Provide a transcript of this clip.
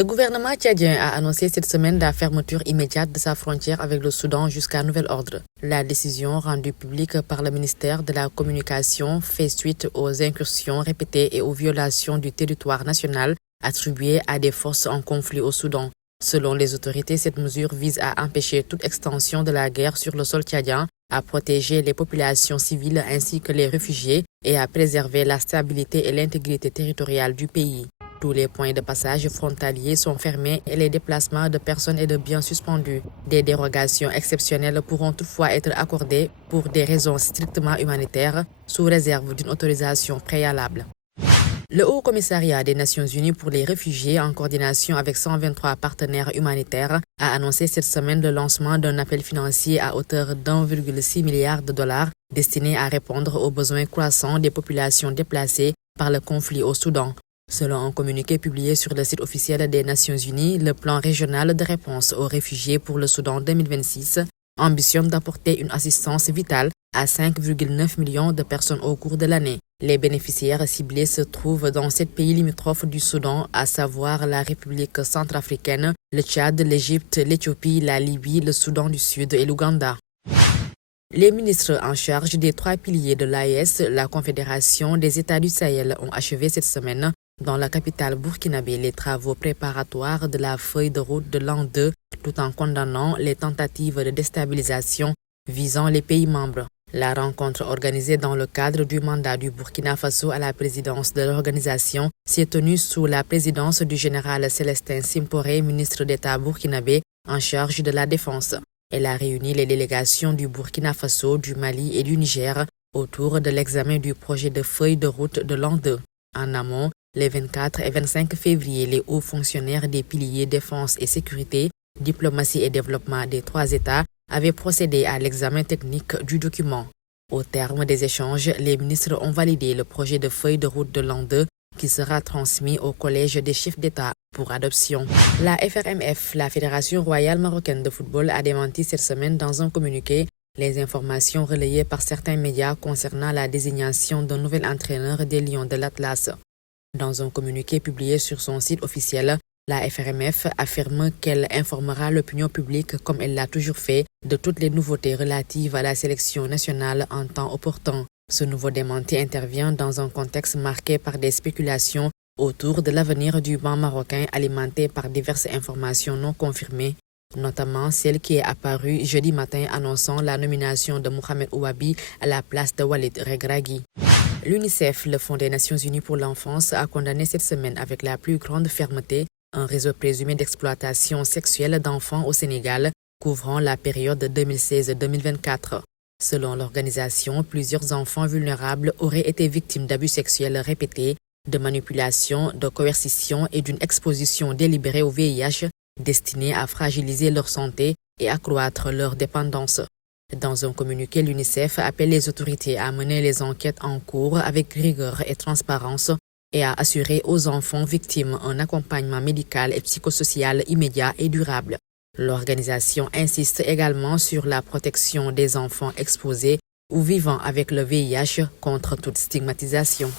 Le gouvernement tchadien a annoncé cette semaine la fermeture immédiate de sa frontière avec le Soudan jusqu'à nouvel ordre. La décision rendue publique par le ministère de la Communication fait suite aux incursions répétées et aux violations du territoire national attribuées à des forces en conflit au Soudan. Selon les autorités, cette mesure vise à empêcher toute extension de la guerre sur le sol tchadien, à protéger les populations civiles ainsi que les réfugiés et à préserver la stabilité et l'intégrité territoriale du pays. Tous les points de passage frontaliers sont fermés et les déplacements de personnes et de biens suspendus. Des dérogations exceptionnelles pourront toutefois être accordées pour des raisons strictement humanitaires, sous réserve d'une autorisation préalable. Le Haut Commissariat des Nations Unies pour les réfugiés, en coordination avec 123 partenaires humanitaires, a annoncé cette semaine le lancement d'un appel financier à hauteur d'1,6 milliard de dollars destiné à répondre aux besoins croissants des populations déplacées par le conflit au Soudan. Selon un communiqué publié sur le site officiel des Nations Unies, le plan régional de réponse aux réfugiés pour le Soudan 2026 ambitionne d'apporter une assistance vitale à 5,9 millions de personnes au cours de l'année. Les bénéficiaires ciblés se trouvent dans 7 pays limitrophes du Soudan, à savoir la République centrafricaine, le Tchad, l'Égypte, l'Éthiopie, la Libye, le Soudan du Sud et l'Ouganda. Les ministres en charge des 3 piliers de l'AES, la Confédération des États du Sahel, ont achevé cette semaine dans la capitale burkinabé les travaux préparatoires de la feuille de route de l'an 2, tout en condamnant les tentatives de déstabilisation visant les pays membres. La rencontre organisée dans le cadre du mandat du Burkina Faso à la présidence de l'organisation s'est tenue sous la présidence du général Célestin Simporé, ministre d'État burkinabé en charge de la défense. Elle a réuni les délégations du Burkina Faso, du Mali et du Niger autour de l'examen du projet de feuille de route de l'an 2. En amont, les 24 et 25 février, les hauts fonctionnaires des piliers défense et sécurité, diplomatie et développement des 3 États avaient procédé à l'examen technique du document. Au terme des échanges, les ministres ont validé le projet de feuille de route de l'an 2 qui sera transmis au Collège des chefs d'État pour adoption. La FRMF, la Fédération royale marocaine de football, a démenti cette semaine dans un communiqué les informations relayées par certains médias concernant la désignation d'un nouvel entraîneur des Lions de l'Atlas. Dans un communiqué publié sur son site officiel, la FRMF affirme qu'elle informera l'opinion publique, comme elle l'a toujours fait, de toutes les nouveautés relatives à la sélection nationale en temps opportun. Ce nouveau démenti intervient dans un contexte marqué par des spéculations autour de l'avenir du banc marocain alimenté par diverses informations non confirmées, notamment celle qui est apparue jeudi matin annonçant la nomination de Mohamed Ouabi à la place de Walid Regragui. L'UNICEF, le Fonds des Nations Unies pour l'enfance, a condamné cette semaine avec la plus grande fermeté un réseau présumé d'exploitation sexuelle d'enfants au Sénégal couvrant la période 2016-2024. Selon l'organisation, plusieurs enfants vulnérables auraient été victimes d'abus sexuels répétés, de manipulation, de coercition et d'une exposition délibérée au VIH destinée à fragiliser leur santé et accroître leur dépendance. Dans un communiqué, l'UNICEF appelle les autorités à mener les enquêtes en cours avec rigueur et transparence et à assurer aux enfants victimes un accompagnement médical et psychosocial immédiat et durable. L'organisation insiste également sur la protection des enfants exposés ou vivant avec le VIH contre toute stigmatisation.